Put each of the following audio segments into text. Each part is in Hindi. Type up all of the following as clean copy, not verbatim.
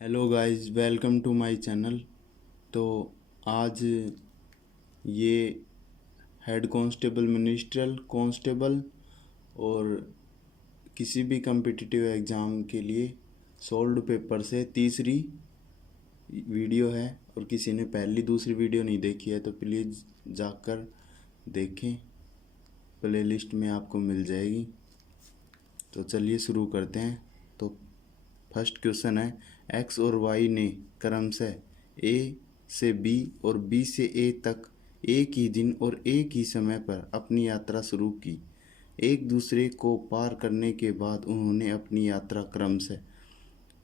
Hello guys, welcome to my channel. तो आज ये हेड कांस्टेबल, मिनिस्ट्रियल कांस्टेबल और किसी भी कम्पिटिटिव एग्ज़ाम के लिए सोल्व्ड पेपर से तीसरी वीडियो है। और किसी ने पहली दूसरी वीडियो नहीं देखी है तो प्लीज़ जाकर देखें, प्लेलिस्ट में आपको मिल जाएगी। तो चलिए शुरू करते हैं। तो फर्स्ट क्वेश्चन है, एक्स और वाई ने क्रमशः ए से बी और बी से ए तक एक ही दिन और एक ही समय पर अपनी यात्रा शुरू की। एक दूसरे को पार करने के बाद उन्होंने अपनी यात्रा क्रमशः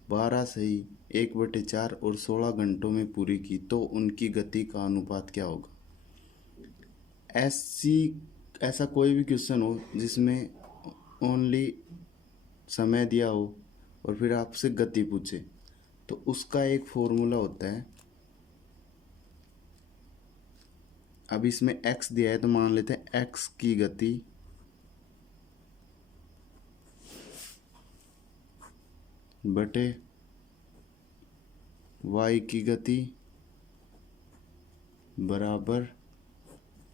12 सही 1/4 और 16 घंटों में पूरी की, तो उनकी गति का अनुपात क्या होगा। ऐसा कोई भी क्वेश्चन हो जिसमें ओनली समय दिया हो और फिर आपसे गति पूछे तो उसका एक फॉर्मूला होता है। अब इसमें x दिया है तो मान लेते हैं x की गति बटे y की गति बराबर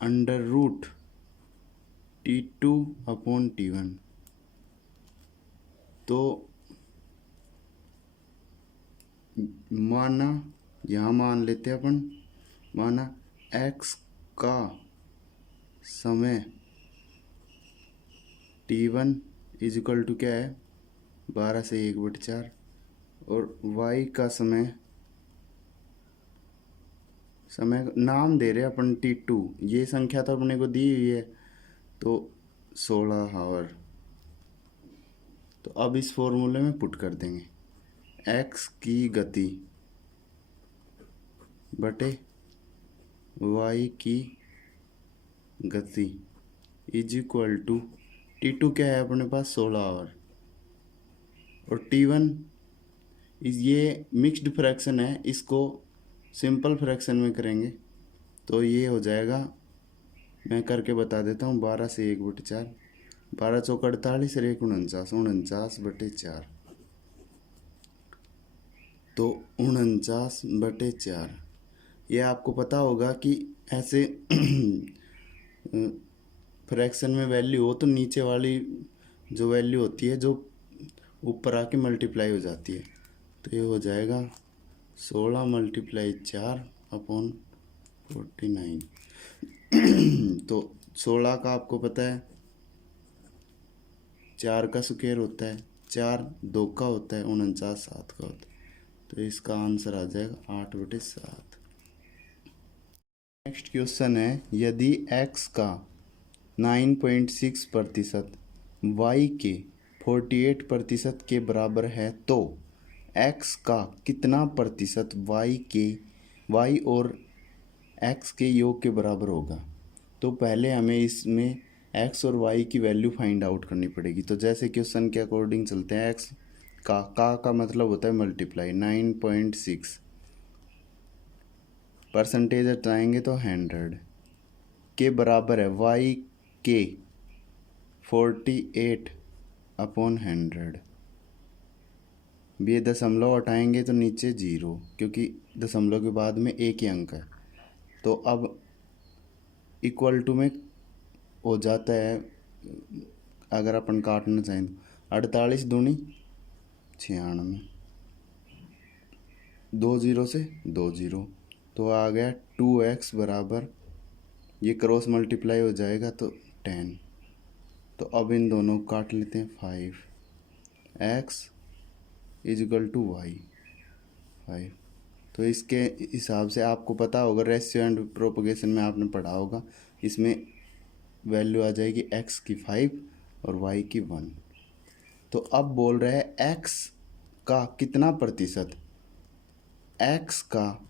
√T2/T1। तो माना, यहाँ मान लेते हैं अपन, माना x का समय T1 इजिकल टू क्या है 12 से 1/4 और y का समय नाम दे रहे अपन T2, ये संख्या तो अपने को दी हुई है तो 16 आवर। तो अब इस फॉर्मूले में पुट कर देंगे x की गति बटे y की गति इज इक्वल टू T2 क्या है अपने पास 16 आवर और T1 ये मिक्स्ड फ्रैक्शन है, इसको सिंपल फ्रैक्शन में करेंगे तो ये हो जाएगा, मैं करके बता देता हूँ, 12 से 1/4, 12 चौक 48 और 1 49, 49/4। तो 49/4 ये आपको पता होगा कि ऐसे फ्रैक्शन में वैल्यू हो तो नीचे वाली जो वैल्यू होती है जो ऊपर आके मल्टीप्लाई हो जाती है। तो ये हो जाएगा 16 × 4/49। तो 16 का आपको पता है 4 का स्क्वायर होता है, 4 2 का होता है, 49 7 का होता है। तो इसका आंसर आ जाएगा 8/7। नेक्स्ट क्वेश्चन है, यदि x का 9.6% y के 48% के बराबर है तो x का कितना प्रतिशत y और x के योग के बराबर होगा। तो पहले हमें इसमें x और y की वैल्यू फाइंड आउट करनी पड़ेगी। तो जैसे क्वेश्चन के अकॉर्डिंग चलते हैं, x का मतलब होता है मल्टीप्लाई, 9.6 परसेंटेज हटाएंगे तो 100 के बराबर है y के 48/100। ये दशमलव हटाएंगे तो नीचे 0, क्योंकि दशमलव के बाद में एक ही अंक है। तो अब इक्वल टू में हो जाता है, अगर अपन काटना चाहें तो 48 दूनी 96, 2 0 से 2 0, तो आ गया 2x बराबर, ये क्रॉस मल्टीप्लाई हो जाएगा तो 10। तो अब इन दोनों को काट लेते हैं, 5x इजिकल टू y 5। तो इसके हिसाब से आपको पता होगा, रेशियो एंड प्रोपगेशन में आपने पढ़ा होगा, इसमें वैल्यू आ जाएगी x की 5 और y की 1। तो अब बोल रहे हैं x का कितना प्रतिशत, x का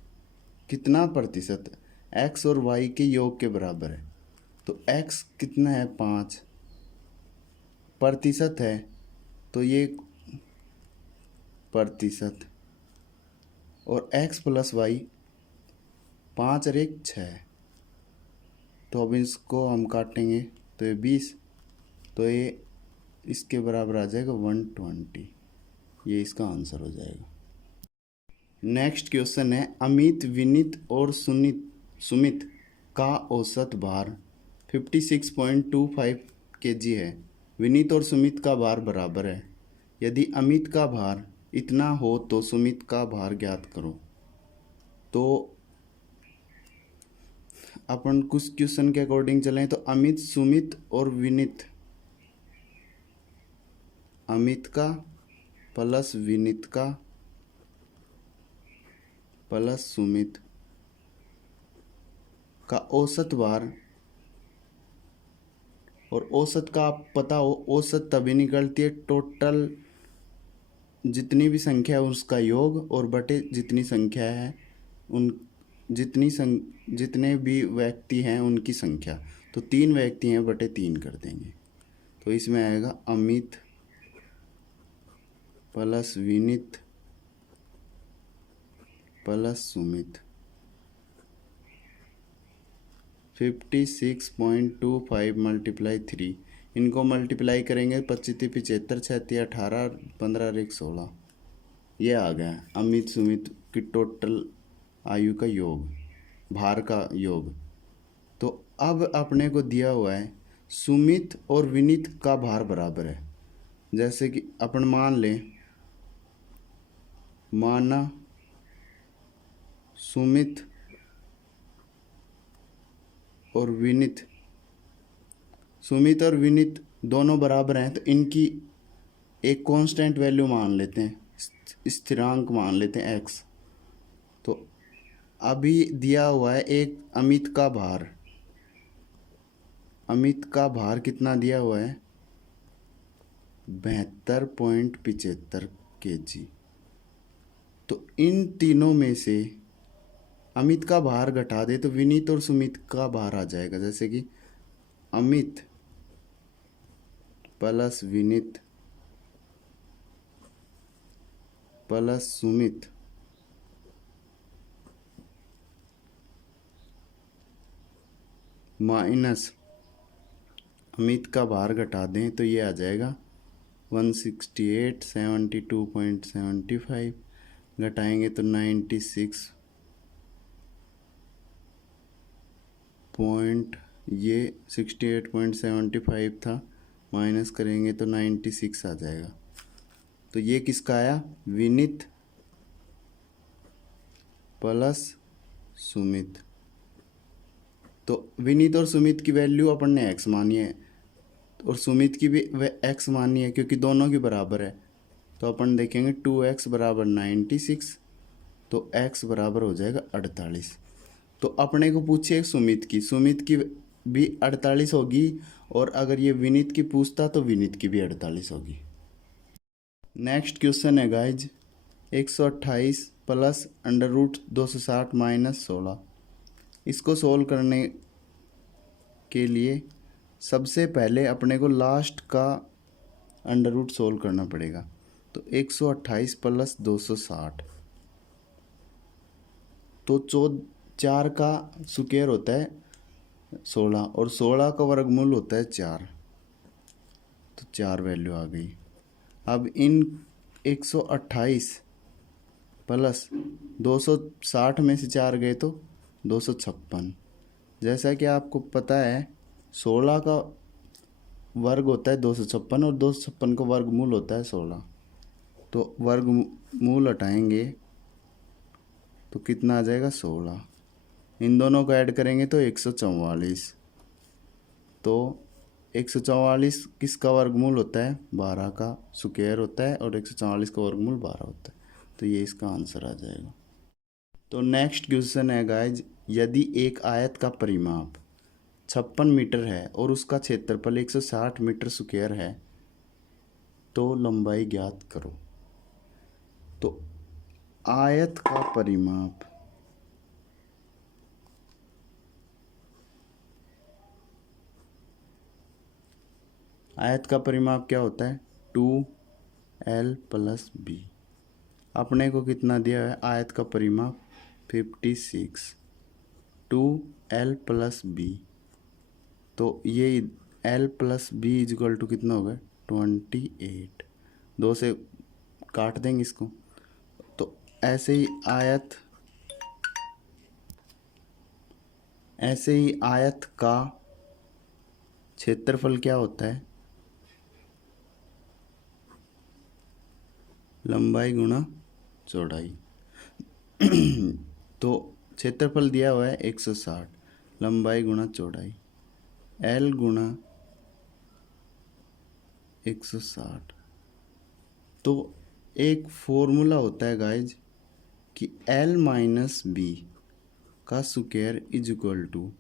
कितना प्रतिशत x और y के योग के बराबर है। तो x कितना है 5 प्रतिशत है, तो ये प्रतिशत, और x + y 5 और 1 6। तो अब इसको हम काटेंगे तो ये 20, तो ये इसके बराबर आ जाएगा 120। ये इसका आंसर हो जाएगा। नेक्स्ट क्वेश्चन है, अमित, विनीत और सुमित का औसत भार 56.25 kg है। विनीत और सुमित का भार बराबर है। यदि अमित का भार इतना हो तो सुमित का भार ज्ञात करो। तो अपन कुछ क्वेश्चन के अकॉर्डिंग चलें तो अमित, सुमित और विनीत, अमित का प्लस विनीत का प्लस सुमित का औसत भार, और औसत का आप पता हो, औसत तभी निकलती है टोटल जितनी भी संख्या है उसका योग और बटे जितनी संख्या है उन जितने भी व्यक्ति हैं उनकी संख्या। तो 3 व्यक्ति हैं बटे 3 कर देंगे। तो इसमें आएगा Amit plus Vineet plus Sumit 56.25 multiply 3। इनको मल्टीप्लाई करेंगे 25 75 36 18 15 1 16। ये आ गया अमित सुमित की टोटल आयु का योग, भार का योग। तो अब अपने को दिया हुआ है सुमित और विनीत का भार बराबर है। जैसे कि अपन मान लें, माना सुमित और विनीत, सुमित और विनीत दोनों बराबर हैं, तो इनकी एक कांस्टेंट वैल्यू मान लेते हैं, स्थिरांक मान लेते हैं x। तो अभी दिया हुआ है एक अमित का भार, अमित का भार कितना दिया हुआ है 72.75 kg। तो इन तीनों में से अमित का भार घटा दे तो विनीत और सुमित का भार आ जाएगा। जैसे कि Amit plus Vineet plus Sumit minus Amit का भार घटा दें तो ये आ जाएगा 168 72.75, घटाएंगे तो 96 पॉइंट, ये 68.75 था, माइनस करेंगे तो 96 आ जाएगा। तो ये किसका आया विनीत प्लस सुमित। तो विनीत और सुमित की वैल्यू अपन ने x मानी है और सुमित की भी x मानी है क्योंकि दोनों की बराबर है। तो अपन देखेंगे 2x बराबर 96, तो x बराबर हो जाएगा 48। तो अपने को पूछिए सुमित की भी 48 होगी, और अगर ये विनीत की पूछता तो विनीत की भी 48 होगी। नेक्स्ट क्वेश्चन है गाइज 128 प्लस √260 माइनस 16। इसको सोल्व करने के लिए सबसे पहले अपने को लास्ट का अंडर रूट सोल्व करना पड़ेगा। तो 128 प्लस 260, तो 4 का स्क्वायर होता है 16 और 16 का वर्गमूल होता है 4। तो 4 वैल्यू आ गई। अब इन 128 प्लस 260 में से 4 गए तो 256। जैसा कि आपको पता है 16 का वर्ग होता है 256 और 256 का वर्गमूल होता है 16। तो वर्गमूल हटाएंगे तो कितना आ जाएगा 16। इन दोनों को ऐड करेंगे तो 144। तो 144 किसका वर्गमूल होता है 12 का स्क्वायर होता है, और 144 का वर्गमूल 12 होता है। तो ये इसका आंसर आ जाएगा। तो नेक्स्ट क्वेश्चन है गाइज, यदि एक आयत का परिमाप 56 मीटर है और उसका क्षेत्रफल 160 मीटर स्क्वायर है तो लंबाई ज्ञात करो। तो आयत का परिमाप, आयत का परिमाप क्या होता है 2l प्लस b। अपने को कितना दिया है आयत का परिमाप 56, 2l प्लस b। तो ये l plus b is equal to कितना होगा 28। 2 से काट देंगे इसको, तो ऐसे ही आयत का क्षेत्रफल क्या होता है? लंबाई गुणा चौड़ाई। तो क्षेत्रफल दिया हुआ है 160, लंबाई गुणा चौड़ाई, L गुणा 160। तो एक फॉर्मूला होता है गाइज कि L माइनस बी का square is equal to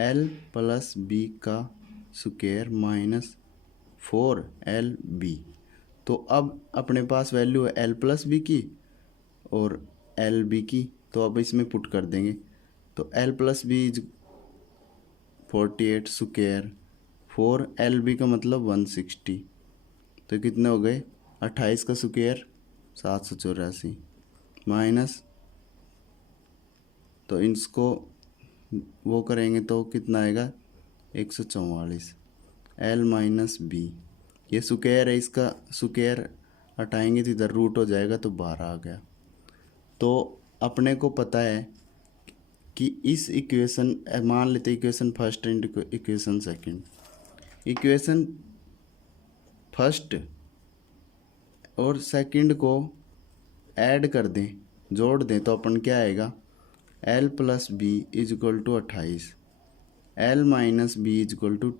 L plus B का स्क्वायर माइनस 4LB। तो अब अपने पास वैल्यू है L प्लस बी की और LB की, तो अब इसमें पुट कर देंगे। तो L plus B is 48 square, 4LB का मतलब 160, तो कितने हो गए 28 का स्क्वायर 784 माइनस, तो इसको वो करेंगे तो कितना आएगा 144। L माइनस बी, ये स्क्वायर है, इसका स्क्वायर हटाएंगे तो इधर रूट हो जाएगा तो 12 आ गया। तो अपने को पता है कि इस इक्वेशन, मान लेते equation first and equation second, equation first और सेकंड को ऐड कर दें, जोड़ दें, तो अपन क्या आएगा L plus B is equal to 28, L minus B is equal to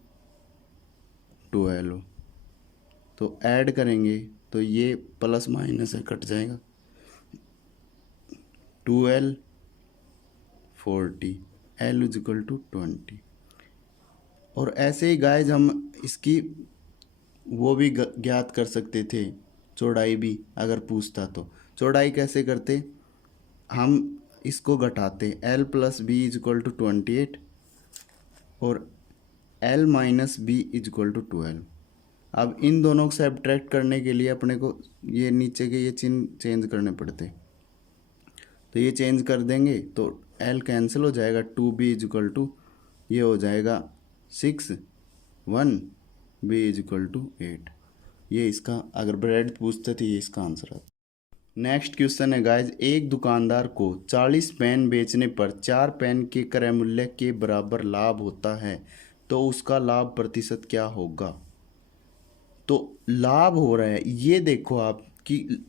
12। तो ऐड करेंगे तो ये प्लस माइनस है, कट जाएगा, 12 40, L इज इक्वल टू 20। और ऐसे ही गाइज हम इसकी वो भी ज्ञात कर सकते थे, चौड़ाई भी, अगर पूछता तो। चौड़ाई कैसे करते, हम इसको घटाते, L plus B is equal to 28 और L minus B is equal to 12। अब इन दोनों को सब्ट्रैक्ट करने के लिए अपने को ये नीचे के ये चिन्ह चेंज करने पड़ते, तो ये चेंज कर देंगे तो L कैंसिल हो जाएगा, 2B इज इक्वल टू ये हो जाएगा 6, 1 B इज इक्वल टू 8। ये इसका, अगर ब्रेड पूछते थे, ये इसका आंसर है। नेक्स्ट क्वेश्चन है गाइज, एक दुकानदार को 40 पेन बेचने पर 4 पेन के क्रय मूल्य के बराबर लाभ होता है, तो उसका लाभ प्रतिशत क्या होगा? तो लाभ हो रहा है, ये देखो आप कि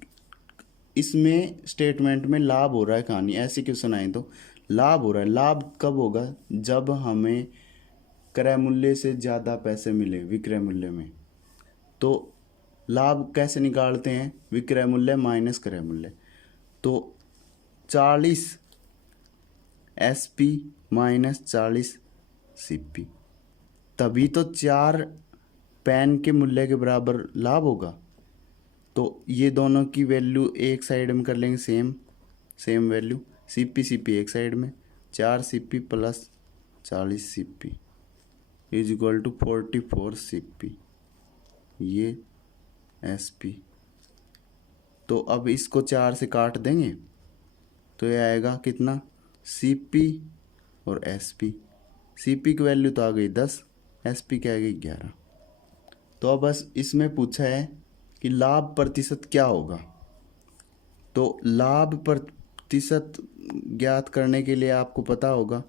इसमें स्टेटमेंट में लाभ हो रहा है, कहानी ऐसे क्वेश्चन आए तो लाभ हो रहा है। लाभ कब होगा? जब हमें क्रय मूल्य से ज़्यादा पैसे मिले विक्रय मूल्य में। तो लाभ कैसे निकालते हैं? विक्रय मूल्य माइनस क्रय मूल्य। तो 40 SP माइनस 40 CP, तभी तो 4 पेन के मूल्य के बराबर लाभ होगा। तो ये दोनों की वैल्यू एक साइड में कर लेंगे, सेम वैल्यू, CP एक साइड में, 4 CP plus 40 CP is equal to 44 CP, ये SP। तो अब इसको 4 से काट देंगे तो ये आएगा कितना, CP और SP। CP की वैल्यू तो आ गई 10, SP की आ गई 11। तो अब बस इसमें पूछा है कि लाभ प्रतिशत क्या होगा। तो लाभ प्रतिशत ज्ञात करने के लिए आपको पता होगा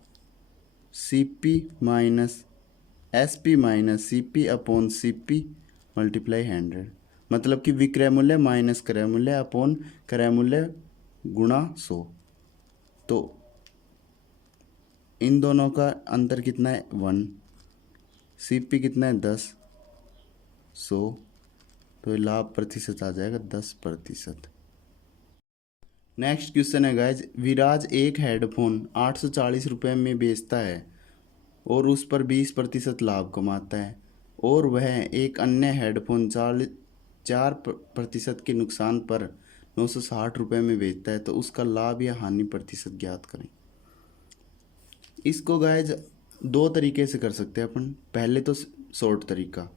CP minus SP minus CP upon CP multiply 100, मतलब कि विक्रय मूल्य माइनस क्रय मूल्य अपॉन क्रय मूल्य गुणा 100। तो इन दोनों का अंतर कितना है 1, CP कितना है 10, 100, तो लाभ प्रतिशत आ जाएगा 10%। नेक्स्ट क्वेश्चन है गाइज, विराज एक हेडफोन 840 रुपये में बेचता है और उस पर 20% लाभ कमाता है, और वह एक अन्य हेडफोन 4% के नुकसान पर 960 रुपये में बेचता है, तो उसका लाभ या हानि प्रतिशत ज्ञात करें। इसको गाइज 2 तरीके से कर सकते हैं अपन। पहले तो शॉर्ट तरीका,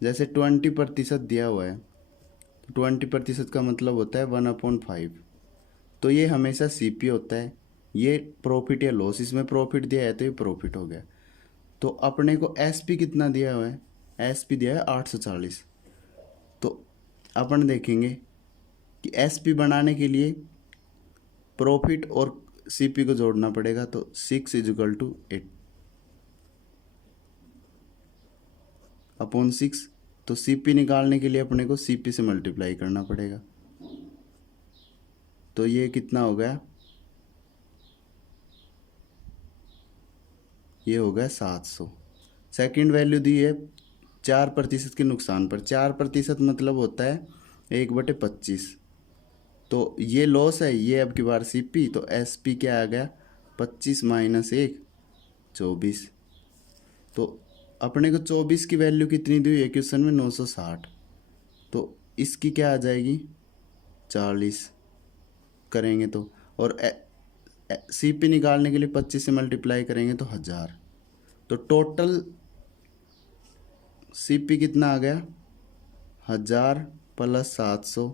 जैसे 20% दिया हुआ है, तो 20% का मतलब होता है 1/5, तो ये हमेशा CP होता है। ये प्रॉफिट या लॉस, इसमें प्रॉफिट दिया है तो ये प्रॉफिट हो गया। तो अपने को SP कितना दिया हुआ है? SP दिया है 840। तो अपन देखेंगे कि SP बनाने के लिए प्रॉफिट और सीपी को जोड़ना पड़ेगा, तो 6 इजिकल टू 8 अपॉन 6। तो सीपी निकालने के लिए अपने को सीपी से मल्टीप्लाई करना पड़ेगा। तो ये कितना हो गया, ये हो गया 700। सेकंड वैल्यू दी है 4% के नुकसान पर। 4% मतलब होता है 1/25। तो ये लॉस है, ये अब की बार सीपी, तो एसपी क्या आ गया, 25 माइनस 1 24। तो अपने को 24 की वैल्यू कितनी दी हुई है क्वेश्चन में, 960। तो इसकी क्या आ जाएगी 40 करेंगे तो, और सीपी निकालने के लिए 25 से मल्टीप्लाई करेंगे तो 1000। तो टोटल सीपी कितना आ गया, 1000 प्लस 700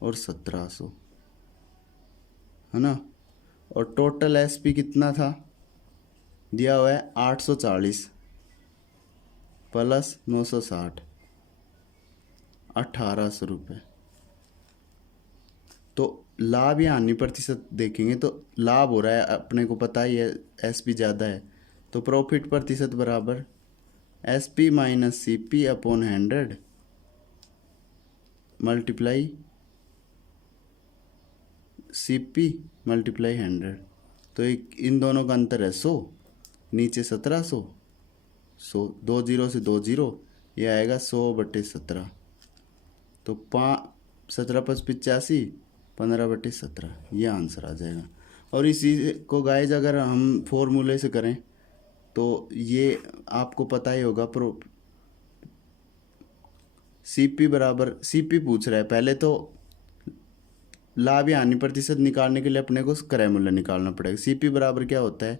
और 1700, है ना। और टोटल एसपी कितना था, दिया हुआ है 840 प्लस 960, 1800 रुपये। तो लाभ या हानि प्रतिशत देखेंगे तो लाभ हो रहा है, अपने को पता ही है एसपी ज़्यादा है, तो प्रॉफिट प्रतिशत बराबर SP minus CP upon 100 multiply CP multiply 100। तो एक इन दोनों का अंतर है 100, नीचे 1700, 100 2 जीरो से 2 जीरो, ये आएगा 100/17। तो 17×5 = 85, 15/17, ये आंसर आ जाएगा। और इसी को गाइज अगर हम फॉर्मूले से करें तो ये आपको पता ही होगा, प्रो सीपी बराबर, सीपी पूछ रहा है पहले, तो लाभ या हानि प्रतिशत निकालने के लिए अपने को क्रय मूल्य निकालना पड़ेगा। सीपी बराबर क्या होता है,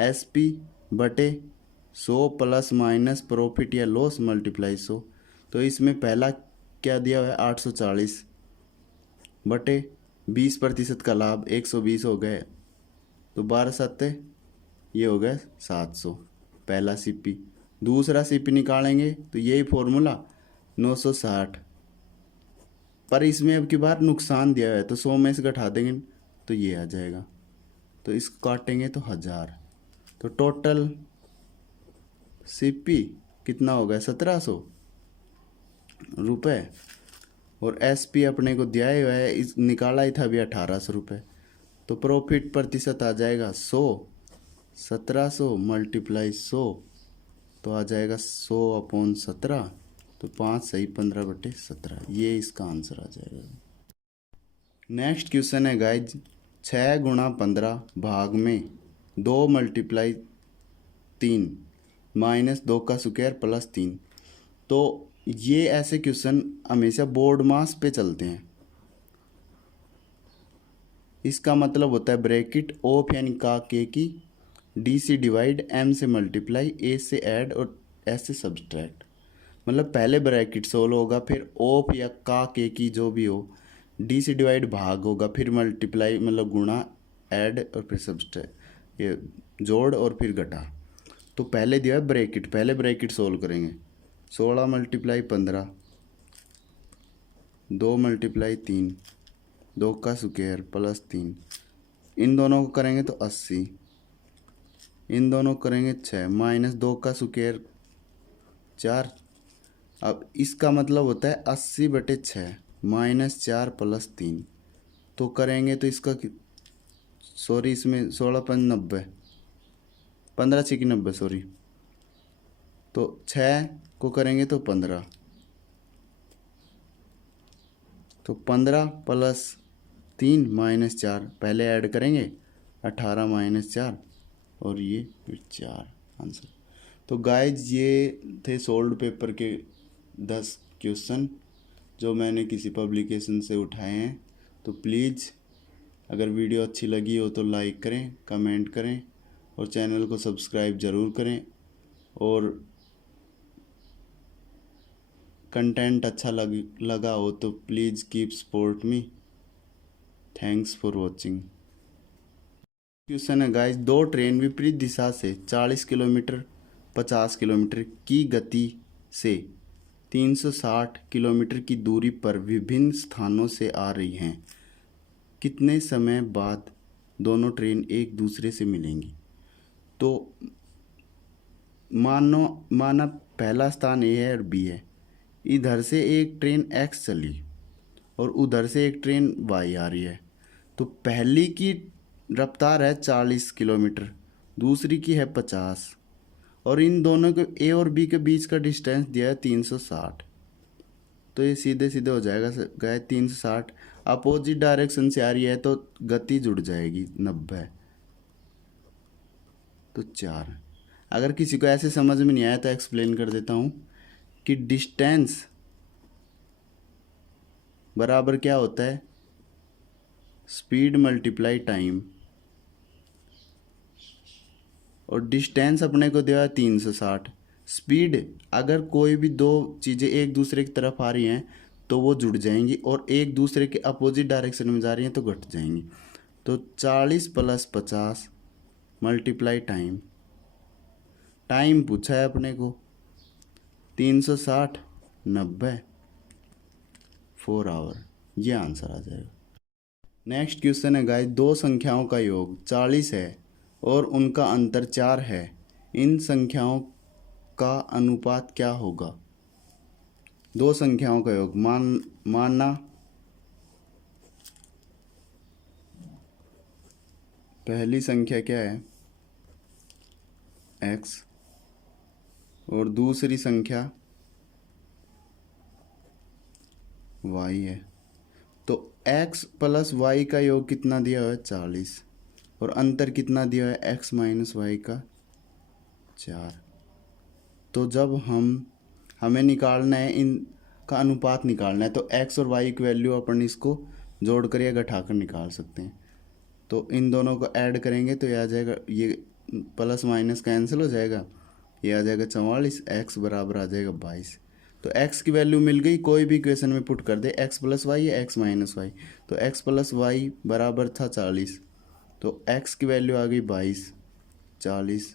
एसपी बटे 100 प्लस माइनस प्रॉफिट या लॉस मल्टीप्लाई 100। तो इसमें पहला क्या दिया हुआ है 840 बटे 20% का लाभ 120 हो गए, तो 12×7 ये हो गया 700 पहला सीपी। दूसरा सीपी निकालेंगे तो यही फॉर्मूला 960, पर इसमें अब की बार नुकसान दिया हुआ है तो 100 में से घटा देंगे तो ये आ जाएगा, तो इसको काटेंगे तो 1000। तो टोटल सीपी कितना हो गया 1700 रुपये, और एसपी अपने को दिया हुआ है, इस निकाला ही था अभी 1800 रुपये। तो प्रॉफिट प्रतिशत आ जाएगा 100, 1700 मल्टीप्लाई 100, तो आ जाएगा 100/17। तो 5 सही 15/17, ये इसका आंसर आ जाएगा। नेक्स्ट क्वेश्चन है गाइज, 6 गुणा 15 भाग में 2 मल्टीप्लाई 3 माइनस 2 का स्क्वायर प्लस 3। तो ये ऐसे क्वेश्चन हमेशा बोर्ड मास पे चलते हैं। इसका मतलब होता है ब्रैकेट ऑफ यानी का के की, डी से डिवाइड, एम से मल्टीप्लाई, ए से ऐड और एस से सब्सट्रैक्ट। मतलब पहले ब्रैकेट सोल्व होगा, फिर ऑफ या का के की जो भी हो, डी से डिवाइड भाग होगा, फिर मल्टीप्लाई मतलब गुणा, ऐड और फिर सब्सट्रैक्ट, ये जोड़ और फिर घटा। तो पहले दिया है ब्रैकेट, पहले ब्रैकेट सोल्व करेंगे। 16 मल्टीप्लाई 15, 2 मल्टीप्लाई 3, 2 का स्क्वायर प्लस 3, इन दोनों को करेंगे तो 80, इन दोनों को करेंगे 6, माइनस 2 का स्क्वायर 4। अब इसका मतलब होता है 80/6 माइनस 4 प्लस 3। तो करेंगे तो इसका सॉरी इसमें 16×5 = 90, 15×6 = 90 सॉरी। तो 6 को करेंगे तो 15, तो 15 प्लस 3 माइनस 4, पहले ऐड करेंगे 18 माइनस 4 और ये फिर 4 आंसर। तो गाइज ये थे सोल्ड पेपर के 10 क्वेश्चन जो मैंने किसी पब्लिकेशन से उठाए हैं। तो प्लीज़ अगर वीडियो अच्छी लगी हो तो लाइक करें, कमेंट करें और चैनल को सब्सक्राइब ज़रूर करें, और कंटेंट अच्छा लगा हो तो please keep support me. Thanks for watching. Question है गाइस, 2 ट्रेन विपरीत दिशा से 40 किलोमीटर 50 किलोमीटर की गति से 360 किलोमीटर की दूरी पर विभिन्न स्थानों से आ रही हैं। कितने समय बाद दोनों ट्रेन एक दूसरे से मिलेंगी। तो माना पहला स्थान ए है और बी है, इधर से एक ट्रेन एक्स चली और उधर से एक ट्रेन वाई आ रही है। तो पहली की रफ्तार है 40 किलोमीटर, दूसरी की है 50, और इन दोनों के ए और बी के बीच का डिस्टेंस दिया है 360। तो ये सीधे सीधे हो जाएगा गए 360। अपोजिट डायरेक्शन से आ रही है तो गति जुड़ जाएगी 90। तो 4। अगर किसी को ऐसे समझ में नहीं आया तो एक्सप्लेन कर देता हूँ कि डिस्टेंस बराबर क्या होता है, स्पीड मल्टीप्लाई टाइम। और डिस्टेंस अपने को दिया है 360। स्पीड, अगर कोई भी दो चीज़ें एक दूसरे की तरफ आ रही हैं तो वो जुड़ जाएंगी, और एक दूसरे के अपोजिट डायरेक्शन में जा रही हैं तो घट जाएंगी। तो 40 + 50 मल्टीप्लाई टाइम। टाइम पूछा है अपने को, 360 90 4 आवर, ये आंसर आ जाएगा। नेक्स्ट क्वेश्चन है गाइस, दो संख्याओं का योग 40 है और उनका अंतर 4 है, इन संख्याओं का अनुपात क्या होगा। दो संख्याओं का योग मानना पहली संख्या क्या है x और दूसरी संख्या y है। तो x + y का योग कितना दिया हुआ है 40, और अंतर कितना दिया है x - y का 4। तो जब हमें निकालना है, इनका अनुपात निकालना है, तो x और y की वैल्यू अपन इसको जोड़ कर या घटाकर निकाल सकते हैं। तो इन दोनों को ऐड करेंगे तो ये आ जाएगा, ये प्लस माइनस कैंसिल हो जाएगा, ये आ जाएगा 44, x बराबर आ जाएगा 22। तो x की वैल्यू मिल गई, कोई भी इक्वेशन में पुट कर दे, x + y या x - y। तो x + y बराबर था 40, तो x की वैल्यू आ गई 22, 40।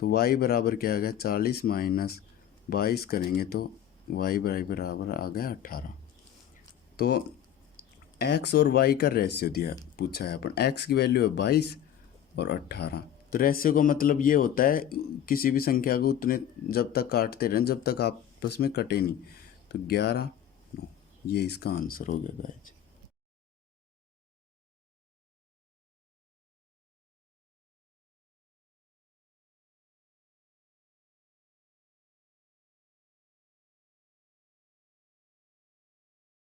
तो y बराबर क्या आ गया 40 - 22 करेंगे तो y बराबर आ गया 18। तो x और y का रेशियो दिया पूछा है अपन, x की वैल्यू है 22 और 18। तो रेशियो का मतलब ये होता है किसी भी संख्या को उतने जब तक काटते रहें जब तक आपस में कटे नहीं। तो 11 9, ये इसका आंसर हो गया गाइस।